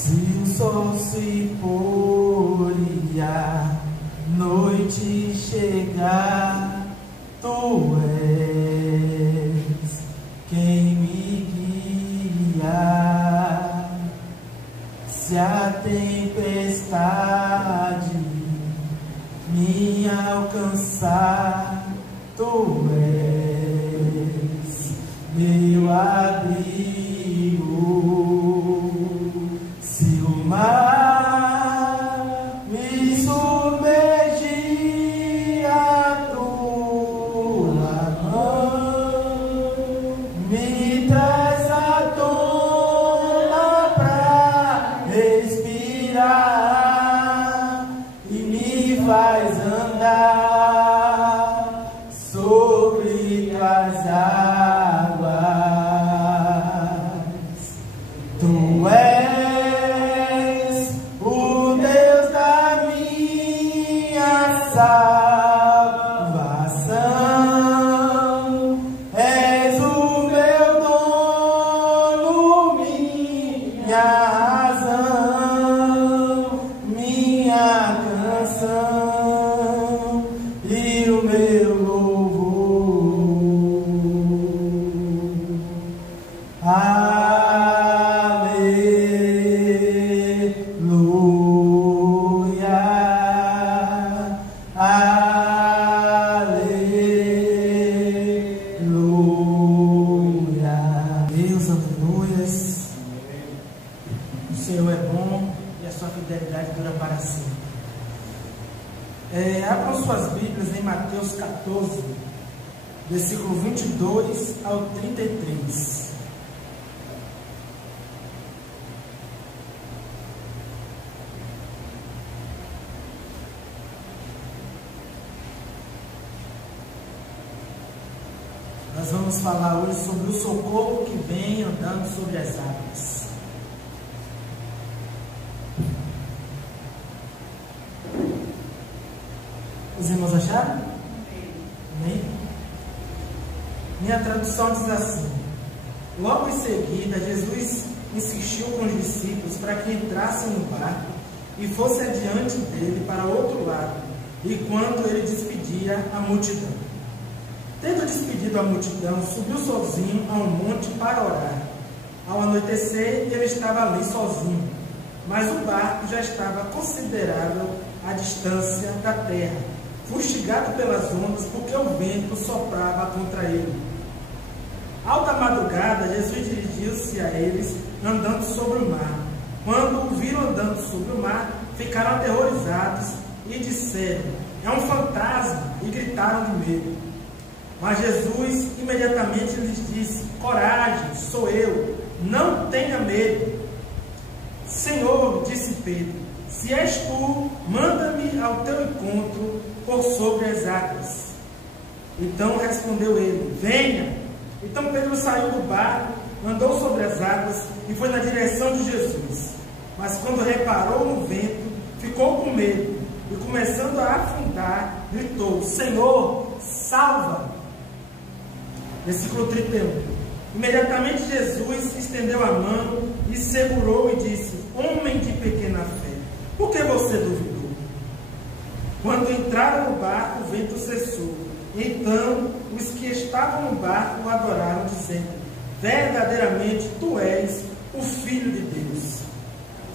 Se o sol se pôr e a noite chegar, tu és quem me guia. Se a tempestade me alcançar, tu és meu abrigo. Se o mar me submergir, a tua mão me traz à tona pra respirar e me faz andar sobre as águas. Tu és o Deus da minha salvação, és o meu dono, minha razão, minha canção e o meu louvor. O Senhor é bom e a sua fidelidade dura para sempre. Abram suas Bíblias em Mateus 14, versículo 22 ao 33. Nós vamos falar hoje sobre o socorro que vem andando sobre as águas. Os irmãos acharam? Amém? Minha tradução diz assim: logo em seguida, Jesus insistiu com os discípulos para que entrassem no barco e fosse adiante dele para outro lado, enquanto ele despedia a multidão. Tendo despedido a multidão, subiu sozinho a um monte para orar. Ao anoitecer, ele estava ali sozinho, mas o barco já estava considerável à distância da terra, fustigado pelas ondas, porque o vento soprava contra ele. Alta madrugada, Jesus dirigiu-se a eles, andando sobre o mar. Quando o viram andando sobre o mar, ficaram aterrorizados e disseram: é um fantasma, e gritaram de medo. Mas Jesus imediatamente lhes disse: coragem, sou eu, não tenha medo. Senhor, disse Pedro, se és tu, manda-me ao teu encontro por sobre as águas. Então respondeu ele: venha. Então Pedro saiu do barco, andou sobre as águas e foi na direção de Jesus. Mas quando reparou no vento, ficou com medo e, começando a afundar, gritou: Senhor, salva! Versículo 31. Imediatamente Jesus estendeu a mão e segurou e disse: homem de pequena fé, por que você duvidou? Quando entraram no barco, o vento cessou. Então os que estavam no barco o adoraram, dizendo: verdadeiramente tu és o Filho de Deus.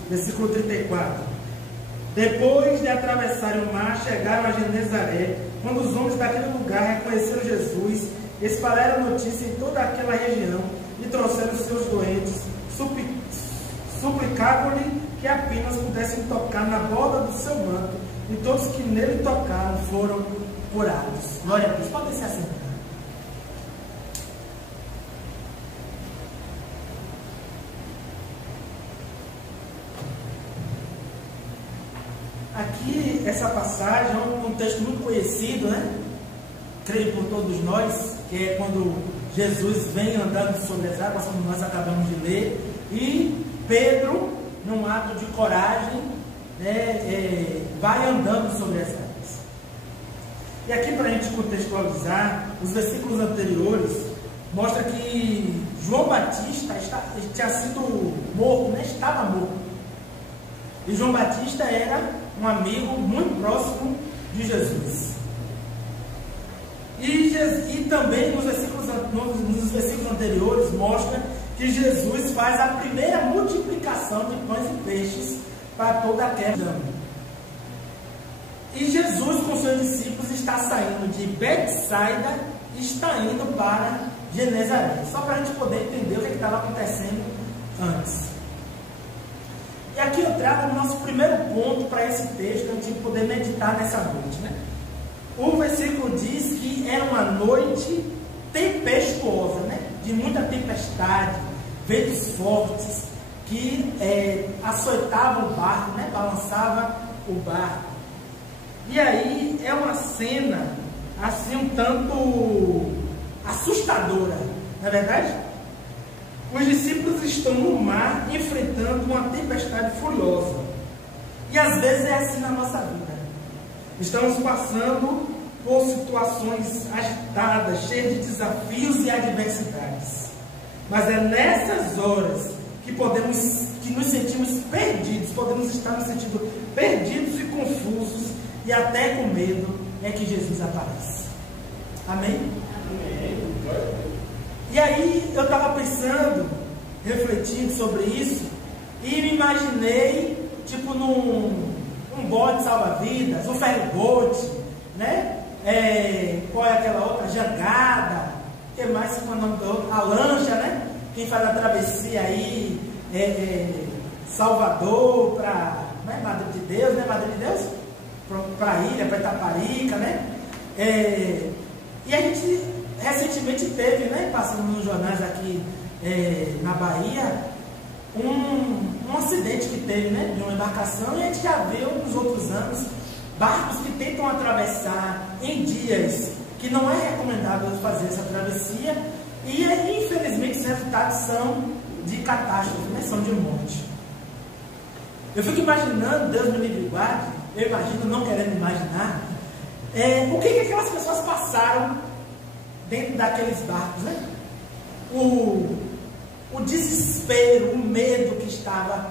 Versículo 34. Depois de atravessarem o mar, chegaram a Genezaré. Quando os homens daquele lugar reconheceram Jesus, espalharam notícia em toda aquela região e trouxeram os seus doentes, suplicavam-lhe que apenas pudessem tocar na borda do seu manto, e todos que nele tocaram foram curados. Glória a Deus. Podem se assentar. Aqui, essa passagem é um texto muito conhecido, né? Creio por todos nós, que é quando Jesus vem andando sobre as águas, como nós acabamos de ler, e Pedro, num ato de coragem, vai andando sobre as águas. E aqui, para a gente contextualizar, os versículos anteriores mostram que João Batista tinha sido morto, estava morto. E João Batista era um amigo muito próximo de Jesus. E também nos versículos anteriores mostra que Jesus faz a primeira multiplicação de pães e peixes para toda aquela região. E Jesus com seus discípulos está saindo de Betsaida e está indo para Genezaré. Só para a gente poder entender o que estava acontecendo antes. E aqui eu trago o nosso primeiro ponto para esse texto, para a gente poder meditar nessa noite, né? O versículo diz que era uma noite tempestuosa, né? De muita tempestade, ventos fortes, que açoitavam o barco, né? Balançava o barco. E aí é uma cena assim um tanto assustadora, não é verdade? Os discípulos estão no mar enfrentando uma tempestade furiosa. E às vezes é assim na nossa vida. Estamos passando por situações agitadas, cheias de desafios e adversidades. Mas é nessas horas que nos sentimos perdidos, podemos estar nos sentindo perdidos e confusos e até com medo, é que Jesus aparece. Amém? Amém. E aí eu estava pensando, refletindo sobre isso, e me imaginei tipo num bote salva-vidas, um ferry-boat, né? Qual é aquela outra? Jangada, o que mais com o nome do outro? A lancha, né? Quem faz a travessia aí, Salvador para Madre de Deus, né? Madre de Deus? Para a ilha, para Itaparica, né? E a gente recentemente teve, né? Passando nos jornais aqui na Bahia, um acidente que teve, né? De uma embarcação, e a gente já viu nos outros anos barcos que tentam atravessar em dias que não é recomendável fazer essa travessia, e infelizmente os resultados são de catástrofe, né? São de morte. Eu fico imaginando, Deus me livre e guarde, eu imagino, não querendo imaginar, o que aquelas pessoas passaram dentro daqueles barcos, né? O desespero, o medo que estava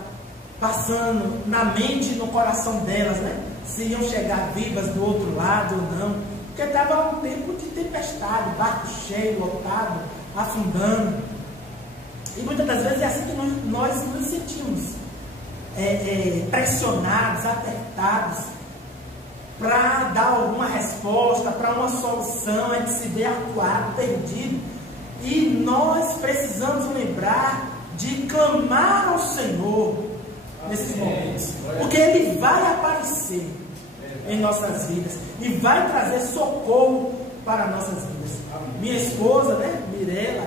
passando na mente e no coração delas, né? Se iam chegar vivas do outro lado ou não, porque estava um tempo de tempestade, barco cheio, lotado, afundando. E muitas das vezes é assim que nós nos sentimos, pressionados, apertados, para dar alguma resposta, para uma solução, a gente se vê acuado, perdido. E nós precisamos lembrar de clamar ao Senhor nesses momentos, porque Ele vai aparecer em nossas vidas e vai trazer socorro para nossas vidas. Minha esposa, né, Mirela,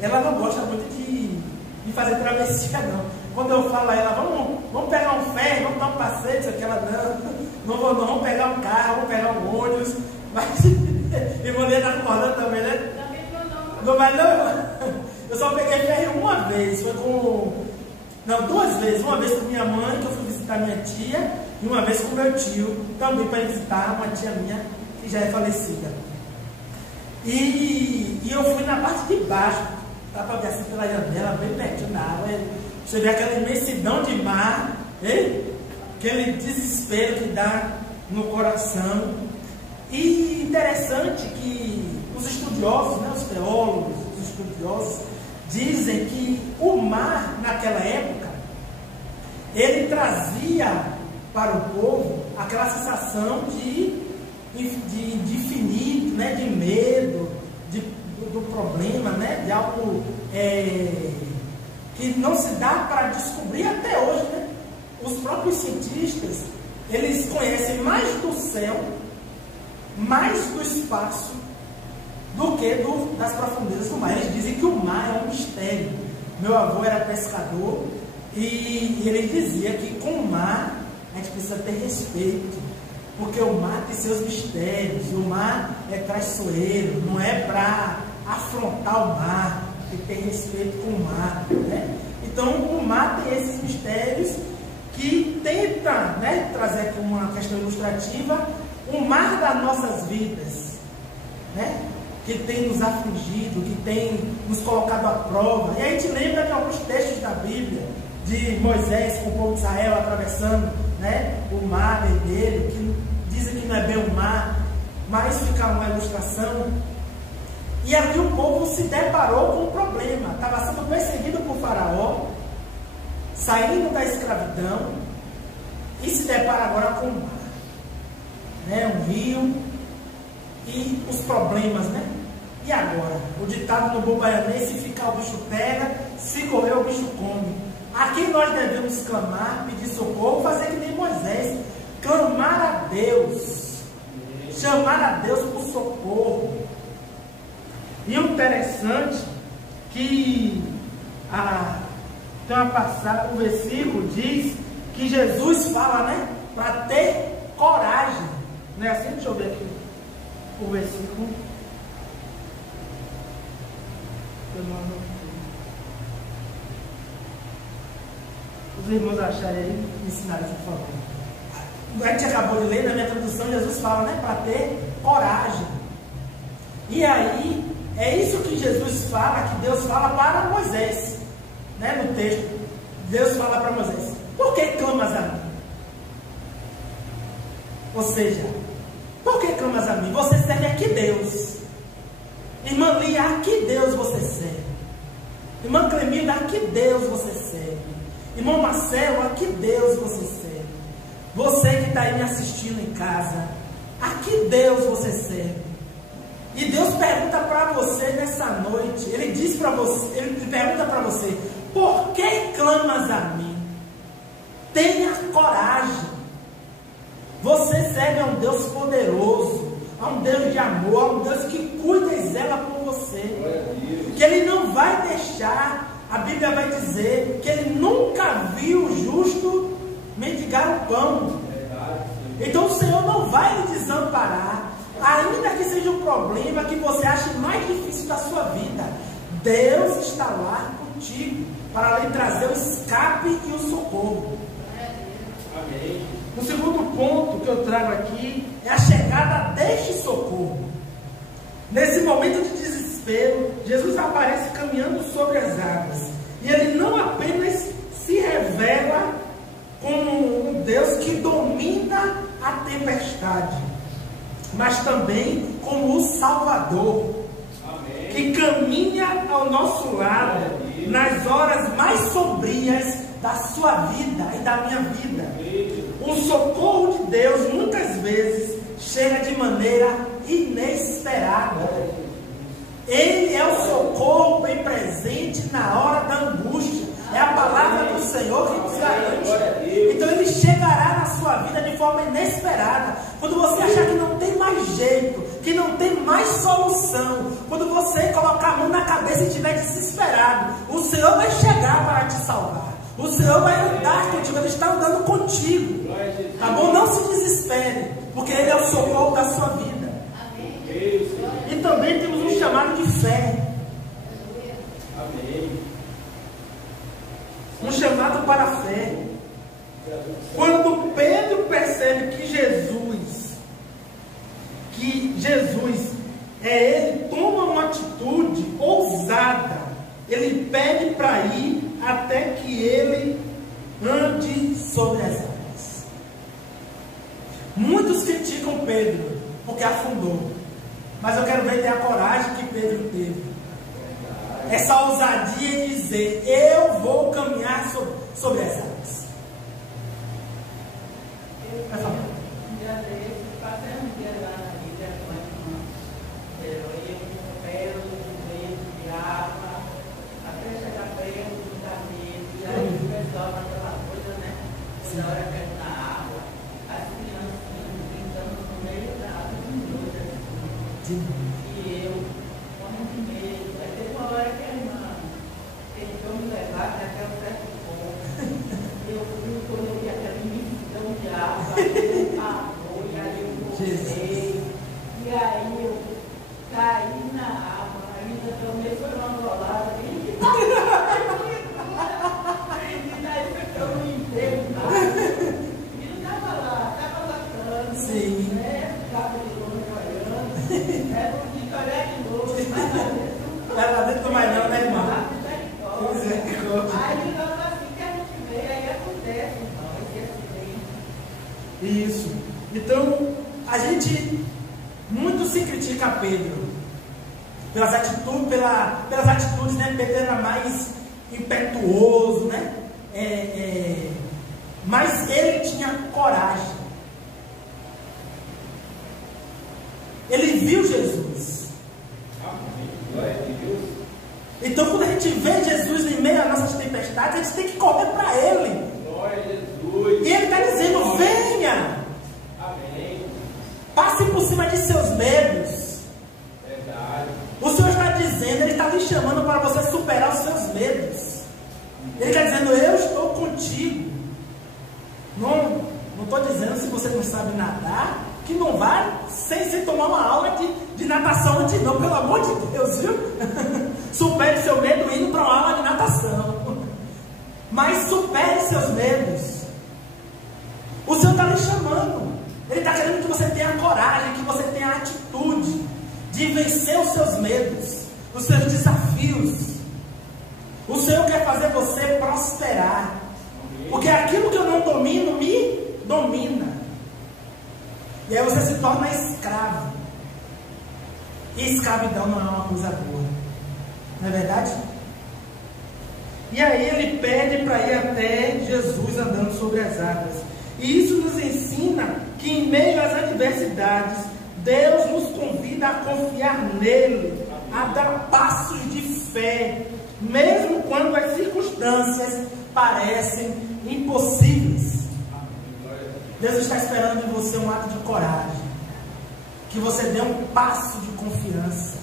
ela não gosta muito de fazer travessia, não. Quando eu falo a ela, vamos pegar um ferry, vamos dar um passeio, isso aqui, ela não vamos pegar um carro, vamos pegar um ônibus, mas e você está concordando também, né? Não vai não? Eu só peguei ferry uma vez, duas vezes, uma vez com minha mãe, que eu fui visitar minha tia, e uma vez com meu tio, também para visitar uma tia minha, que já é falecida. E eu fui na parte de baixo, dá para ver assim pela janela, bem pertinho da água, você vê aquela imensidão de mar, aquele desespero que dá no coração. E interessante que os estudiosos, né, os teólogos, os estudiosos, dizem que o mar, naquela época, ele trazia para o povo aquela sensação de infinito, né, de medo, do problema, né, de algo que não se dá para descobrir até hoje, né? Os próprios cientistas, eles conhecem mais do céu, mais do espaço, do que das profundezas do mar. Eles dizem que o mar é um mistério. Meu avô era pescador e ele dizia que com o mar a gente precisa ter respeito, porque o mar tem seus mistérios, o mar é traiçoeiro, não é para afrontar o mar, tem que ter respeito com o mar, né? Então o mar tem esses mistérios que tenta, né, trazer aqui uma questão ilustrativa, o mar das nossas vidas, né, que tem nos afligido, que tem nos colocado à prova. E a gente lembra de alguns textos da Bíblia, de Moisés com o povo de Israel atravessando, né, o mar vermelho, que dizem que não é bem o mar, mas fica uma ilustração. E ali o povo se deparou com um problema, estava sendo perseguido por Faraó, saindo da escravidão, e se depara agora com o mar, né, um rio, e os problemas, né? E agora? O ditado no bom baianês: se ficar o bicho pega, se correr o bicho come. Aqui nós devemos clamar, pedir socorro, fazer que nem Moisés, clamar a Deus, chamar a Deus por socorro. E o interessante que tem uma passagem, o versículo diz que Jesus fala, né, para ter coragem, não é assim? Deixa eu ver aqui o versículo. Eu não anotei. Os irmãos acharem aí, me ensinarem, por favor. A gente acabou de ler, na minha tradução, Jesus fala, né, para ter coragem. E aí, é isso que Jesus fala, que Deus fala para Moisés, né, no texto. Deus fala para Moisés: por que clamas a mim? Ou seja, por que clamas a mim? Você serve a que Deus? Irmã Lia, a que Deus você serve? Irmã Clemilda, a que Deus você serve? Irmão Marcelo, a que Deus você serve? Você que está aí me assistindo em casa, a que Deus você serve? E Deus pergunta para você nessa noite, Ele diz para você, Ele pergunta para você: por que clamas a mim? Tenha coragem. Você serve a um Deus poderoso, a um Deus de amor, a um Deus que cuida e zela por você, que Ele não vai deixar. A Bíblia vai dizer que Ele nunca viu o justo mendigar o pão. Então o Senhor não vai lhe desamparar, ainda que seja um problema que você ache mais difícil da sua vida. Deus está lá contigo para lhe trazer o escape e o socorro. Amém. O segundo ponto que eu trago aqui é a chegada deste socorro. Nesse momento de desespero, Jesus aparece caminhando sobre as águas. E Ele não apenas se revela como um Deus que domina a tempestade, mas também como o Salvador. Amém. Que caminha ao nosso lado nas horas mais sombrias da sua vida e da minha vida. O socorro de Deus muitas vezes chega de maneira inesperada. Ele é o socorro bem presente na hora da angústia. É a palavra do Senhor que nos garante. Então Ele chegará na sua vida de forma inesperada. Quando você achar que não tem mais jeito, que não tem mais solução, quando você colocar a mão na cabeça e estiver desesperado, o Senhor vai chegar para te salvar. O Senhor vai andar contigo, Ele está andando contigo. Tá bom? Não se desespere, porque Ele é o socorro da sua vida. E também temos um chamado de fé. Um chamado para a fé. Quando Pedro percebe que Jesus ele toma uma atitude ousada. Ele pede para ir até que ele ande sobre as águas. Muitos criticam Pedro porque afundou, mas eu quero ver ter a coragem que Pedro teve, essa ousadia em dizer: eu vou caminhar sobre as águas. Vai falar. E eu, com muito medo, aí teve uma hora que a irmã tentou me levar até um certo ponto. Eu fui, quando eu vi aquela imensidão de água, eu parou, e aí eu voltei. E aí eu caí na água, ainda também foi uma rolada. E daí foi eu não entendo nada. E não estava lá, estava latando, né? Estava de longe olhando. Isso. Então, a gente muito se critica Pedro pelas atitudes, né? Pedro era mais impetuoso, né? Mas ele tinha coragem. Ele viu Jesus. Então, quando a gente vê Jesus em meio às nossas tempestades, a gente tem que correr para Ele. E Ele está dizendo: venha. Passe por cima de seus medos. O Senhor está dizendo, Ele está lhe chamando para você superar os seus medos. Ele está dizendo: eu estou contigo. Não estou dizendo, se você não sabe nadar, que não vai sem tomar uma aula de natação antes, não, pelo amor de Deus, viu? Supere seu medo indo para uma aula de natação. Mas supere seus medos. O Senhor está lhe chamando. Ele está querendo que você tenha coragem, que você tenha a atitude de vencer os seus medos, os seus desafios. O Senhor quer fazer você prosperar. Porque aquilo que eu não domino, me domina. E aí você se torna escravo. E escravidão não é uma coisa boa. Não é verdade? E aí ele pede para ir até Jesus andando sobre as águas. E isso nos ensina que em meio às adversidades, Deus nos convida a confiar nele, a dar passos de fé, mesmo quando as circunstâncias parecem impossíveis. Deus está esperando em você um ato de coragem, que você dê um passo de confiança.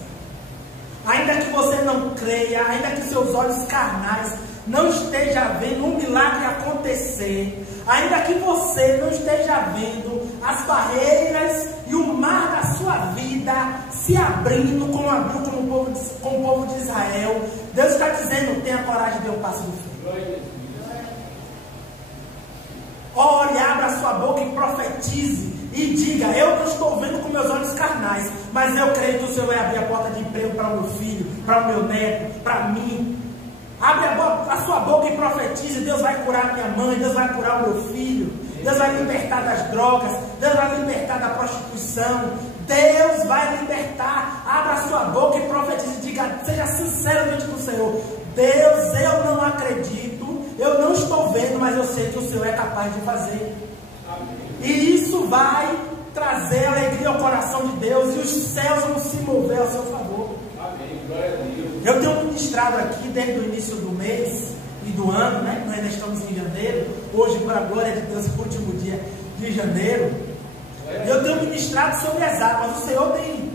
Ainda que você não creia, ainda que seus olhos carnais não estejam vendo um milagre acontecer, ainda que você não esteja vendo as barreiras e o mar da sua vida se abrindo, como abriu com o povo de Israel, Deus está dizendo: tenha coragem de dar um passo de fé. Ore, abra sua boca e profetize e diga: eu não estou vendo com meus olhos carnais, mas eu creio que o Senhor vai abrir a porta de emprego para o meu filho, para o meu neto, para mim. Abre a sua boca e profetize: Deus vai curar minha mãe, Deus vai curar o meu filho, Deus vai libertar das drogas, Deus vai libertar da prostituição, Deus vai libertar. Abra a sua boca e profetize, diga, seja sincero diante do Senhor: Deus, eu não acredito, eu não estou vendo, mas eu sei que o Senhor é capaz de fazer. Amém. E isso vai trazer alegria ao coração de Deus, e os céus vão se mover ao seu favor. Amém. Glória a Deus. Eu tenho ministrado aqui desde o início do mês e do ano, né? Nós ainda estamos em janeiro. Hoje, para a glória de Deus, o último dia de janeiro. Eu tenho ministrado sobre as águas. O Senhor tem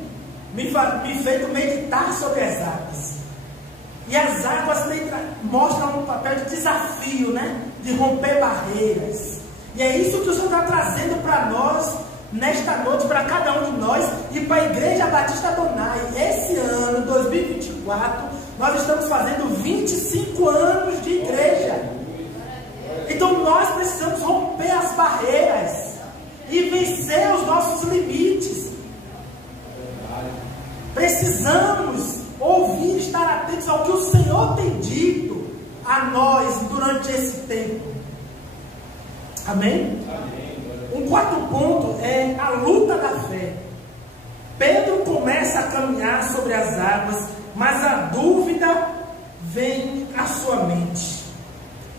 me feito meditar sobre as águas. E as águas mostram um papel de desafio, né? De romper barreiras. E é isso que o Senhor está trazendo para nós nesta noite, para cada um de nós e para a Igreja Batista Donai. Esse ano, 2024, nós estamos fazendo 25 anos de igreja. Então nós precisamos romper as barreiras e vencer os nossos limites. Precisamos ouvir, estar atentos ao que o Senhor tem dito a nós durante esse tempo. Amém? Amém. Um quarto ponto é a luta da fé. Pedro começa a caminhar sobre as águas, mas a dúvida vem à sua mente.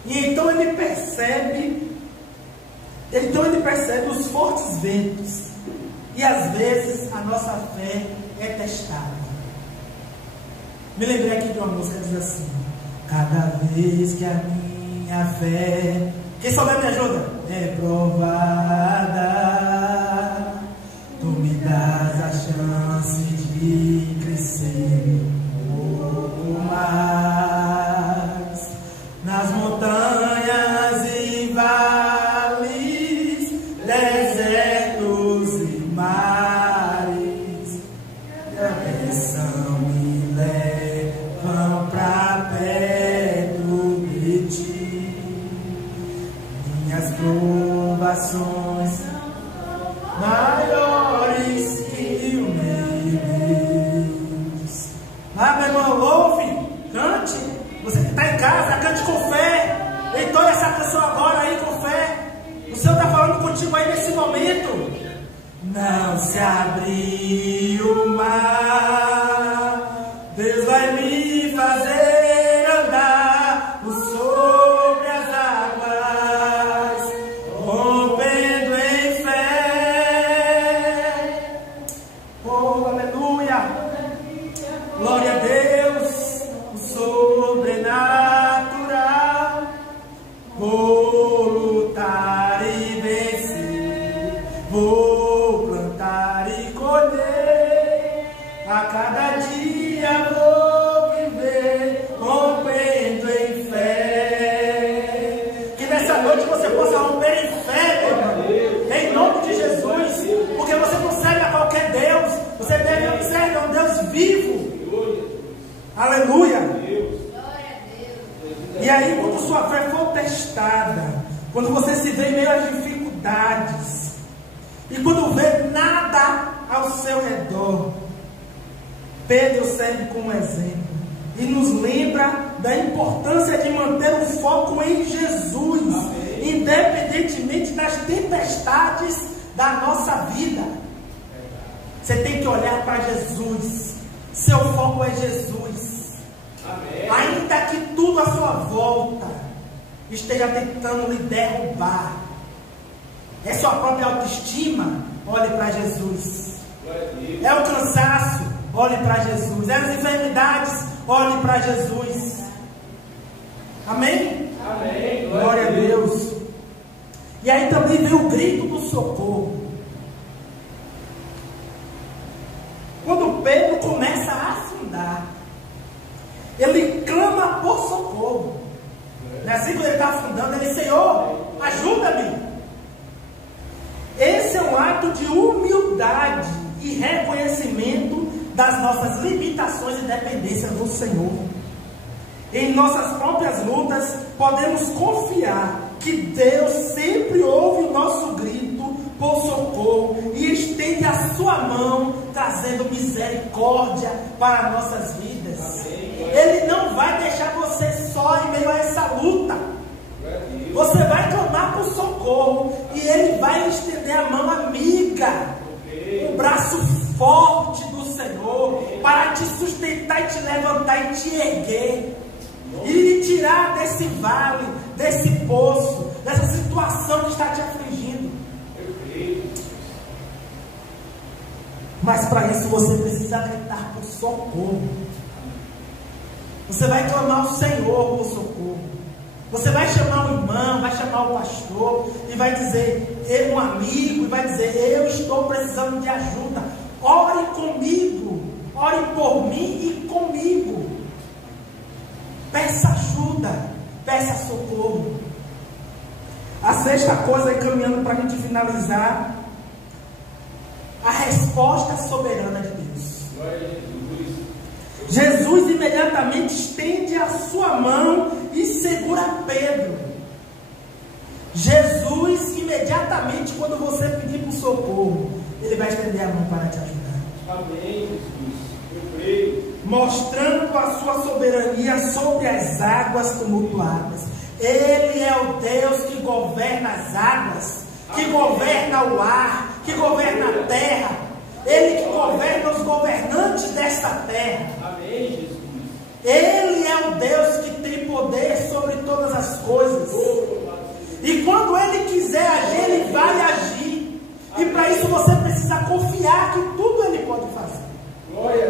E então ele percebe os fortes ventos. E às vezes a nossa fé é testada. Me lembrei aqui de uma música que diz assim: cada vez que a minha fé, quem souber me ajuda, é provada, tu me das a chance de crescer um pouco mais nas montanhas e vales, desertos e mares. A pressão me levam pra perto de ti. Minhas provações maiores que o meu. Ah, meu irmão, louve, cante. Você que está em casa, cante com fé. Entoie essa canção agora aí com fé. O Senhor está falando contigo aí nesse momento. Não se abrir o mar, Deus vai me fazer andar por sobre as águas, rompendo em fé. Oh, aleluia! Glória a Deus, o sobrenatural. Vou lutar e vencer, vou plantar e colher, a cada dia vou viver, rompendo em fé. Que nessa noite você possa romper em fé, meu irmão, em nome de Jesus, porque você não serve a qualquer Deus, você deve servir a um Deus vivo. Aleluia! E aí, quando sua fé for testada, quando você se vê em meio às dificuldades, e quando vê nada ao seu redor, Pedro serve como exemplo e nos lembra da importância de manter o foco em Jesus, independentemente das tempestades da nossa vida. Você tem que olhar para Jesus, seu foco é Jesus. Amém. Ainda que tudo à sua volta esteja tentando lhe derrubar, é sua própria autoestima, olhe para Jesus. É o cansaço, olhe para Jesus. É as enfermidades, olhe para Jesus. Amém? Amém. Glória a Deus. E aí também vem o grito do socorro. Quando Pedro começa a afundar, ele clama por socorro. Assim quando ele está afundando, ele: Senhor, ajuda-me. Esse é um ato de humildade e reconhecimento das nossas limitações e dependências do Senhor. Em nossas próprias lutas, podemos confiar que Deus sempre ouve o nosso grito por socorro e estende a sua mão, trazendo misericórdia para nossas vidas. Ele não vai deixar você só em meio a essa luta. Você vai clamar por socorro e Ele vai estender a mão amiga, o braço forte do Senhor, para te sustentar e te levantar e te erguer, e lhe tirar desse vale, desse poço, dessa situação que está te afligindo. Mas para isso você precisa gritar por socorro. Você vai clamar ao Senhor por socorro. Você vai chamar o irmão, vai chamar o pastor e vai dizer, um amigo, e vai dizer: eu estou precisando de ajuda. Ore comigo, ore por mim e comigo. Peça ajuda, peça socorro. A sexta coisa, caminhando para a gente finalizar, a resposta soberana de Deus. Jesus imediatamente estende a sua mão e segura Pedro. Jesus imediatamente, quando você pedir por socorro, Ele vai estender a mão para te ajudar. Amém, Jesus. Eu creio. Mostrando a sua soberania sobre as águas tumultuadas. Ele é o Deus que governa as águas, que governa o ar, que governa a terra. Ele que governa os governantes desta terra. Amém, Jesus. Ele é o Deus que tem poder sobre todas as coisas. E quando Ele quiser agir, Ele vai agir. E para isso você precisa confiar que tudo Ele pode fazer.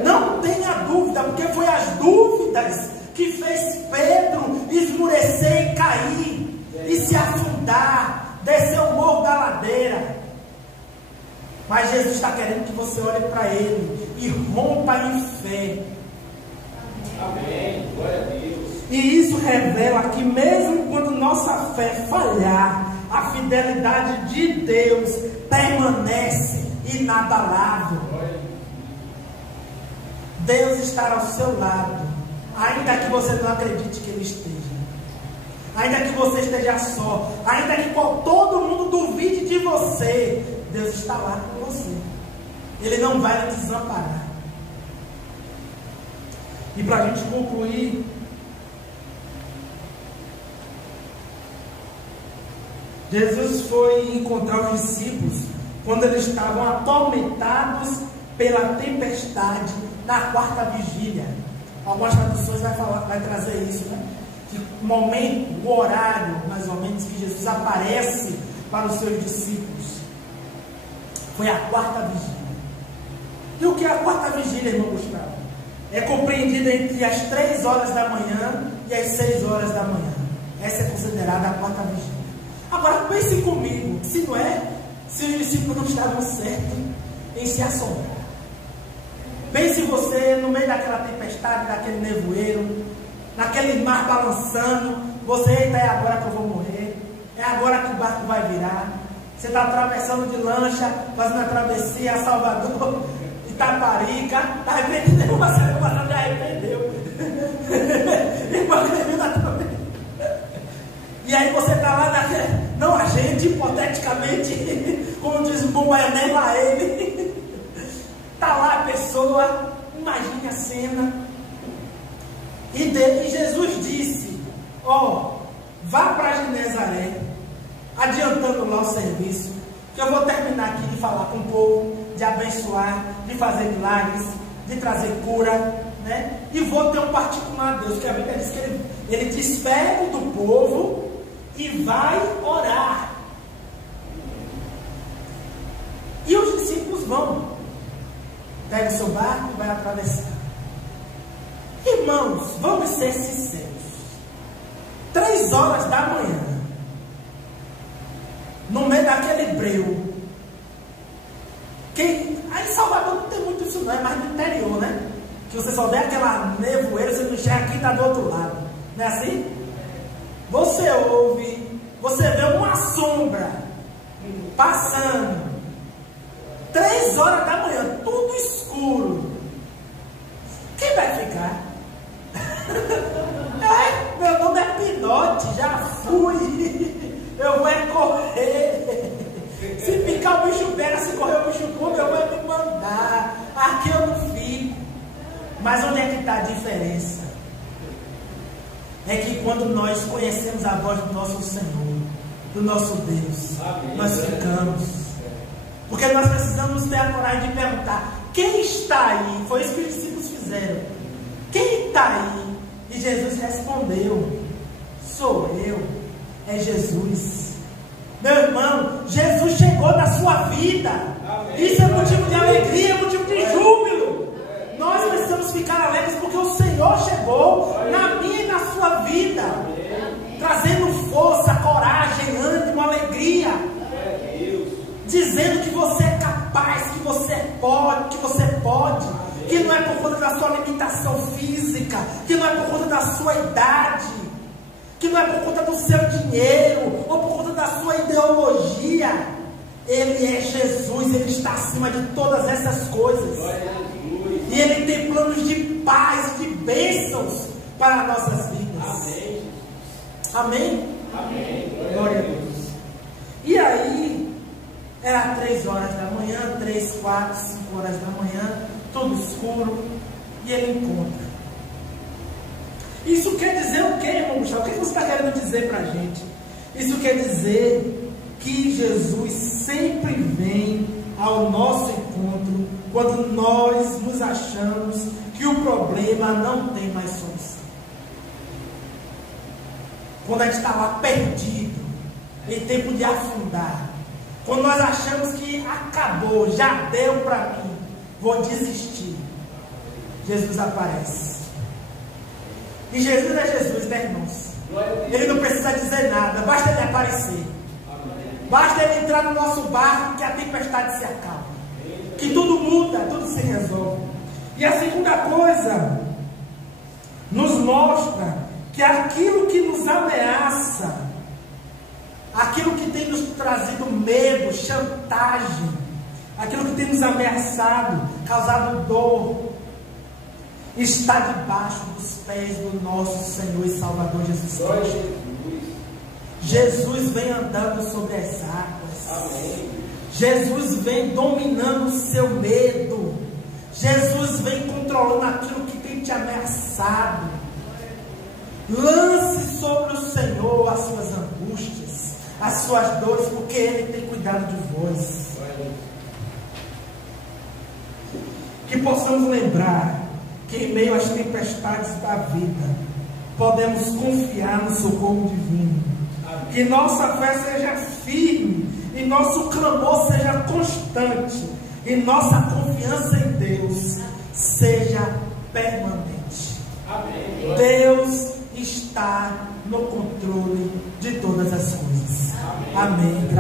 Não tenha dúvida, porque foi as dúvidas que fez Pedro esmurecer e cair, e se afundar, descer o morro da ladeira. Mas Jesus está querendo que você olhe para Ele e rompa em fé. Amém. Glória a Deus. E isso revela que mesmo quando nossa fé falhar, a fidelidade de Deus permanece inabalável. Deus estará ao seu lado, ainda que você não acredite que Ele esteja, ainda que você esteja só, ainda que todo mundo duvide de você, Deus está lá com você. Ele não vai lhe desamparar. E para a gente concluir, Jesus foi encontrar os discípulos quando eles estavam atormentados pela tempestade na quarta vigília. Algumas traduções vai trazer isso, né? Que o momento, o horário, mais ou menos, que Jesus aparece para os seus discípulos foi a quarta vigília. E o que é a quarta vigília, irmão Gustavo? É compreendida entre as 3 horas da manhã e as 6 horas da manhã. Essa é considerada a quarta vigília. Agora pense comigo, se os discípulos não estavam certos em se assombrar. Pense você no meio daquela tempestade, daquele nevoeiro, naquele mar balançando. Você, eita, é agora que eu vou morrer, é agora que o barco vai virar. Você está atravessando de lancha, fazendo a travessia a Salvador, Itaparica, está arrependido, você não me arrependeu. E aí você está lá, não a gente, hipoteticamente, como diz o bom baiano, a ele. Está lá a pessoa, imagine a cena. E Jesus disse: vá para Genezaré, adiantando lá o serviço, que eu vou terminar aqui de falar com o povo, de abençoar, de fazer milagres, de trazer cura, né? E vou ter um particular a Deus, que a Bíblia diz que ele despede do povo e vai orar. E os discípulos vão. Pega o seu barco e vai atravessar. Irmãos, vamos ser sinceros. 3 horas da manhã, no meio daquele breu. Aí em Salvador não tem muito isso não, é mais no interior, né? Que você só vê aquela nevoeira, você não enxerga quem está do outro lado. Não é assim? Você ouve, você vê uma sombra passando. 3 horas da manhã, tudo escuro. Quem vai ficar? Meu nome é Pinote, já fui. Eu vou correr. Se picar o bicho pega, se correr o bicho come, eu vou me mandar. Aqui eu não fico. Mas onde é que está a diferença? É que quando nós conhecemos a voz do nosso Senhor, do nosso Deus, nós ficamos. Porque nós precisamos ter a coragem de perguntar: quem está aí? Foi isso que os discípulos fizeram. Quem está aí? E Jesus respondeu: sou eu, é Jesus. Meu irmão, Jesus chegou na sua vida. Isso é motivo de alegria, é motivo de júbilo. Nós precisamos ficar alegres porque o Senhor chegou na minha e na sua vida, trazendo força, coragem, ânimo, alegria, dizendo que você é capaz, que você pode, que não é por conta da sua limitação física, que não é por conta da sua idade, que não é por conta do seu dinheiro, ou por conta da sua ideologia. Ele é Jesus, Ele está acima de todas essas coisas. E Ele tem planos de paz, de bênçãos para nossas vidas. Amém? Amém? Glória a Deus. E aí, era 3 horas da manhã, 3, 4, 5 horas da manhã, tudo escuro, e ele encontra. Isso quer dizer o que, irmão Gustavo? O que você está querendo dizer para a gente? Isso quer dizer que Jesus sempre vem ao nosso encontro quando nós nos achamos que o problema não tem mais solução. Quando a gente está lá perdido, em tempo de afundar. Quando nós achamos que acabou, já deu para mim, vou desistir. Jesus aparece. E Jesus é Jesus, né, irmãos? Ele não precisa dizer nada, basta ele aparecer. Basta ele entrar no nosso barco que a tempestade se acalma. Que tudo muda, tudo se resolve. E a segunda coisa, nos mostra que aquilo que nos ameaça, aquilo que tem nos trazido medo, chantagem, aquilo que tem nos ameaçado, causado dor, está debaixo dos pés do nosso Senhor e Salvador Jesus Cristo. Jesus vem andando sobre as águas. Amém. Jesus vem dominando o seu medo. Jesus vem controlando aquilo que tem te ameaçado. Lance sobre o Senhor as suas angústias, as suas dores, porque Ele tem cuidado de vós. Que possamos lembrar que em meio às tempestades da vida, podemos confiar no socorro divino. Que nossa fé seja firme, e nosso clamor seja constante, e nossa confiança em Deus seja permanente. Amém. Deus está no controle de todas as coisas. Amém. Amém.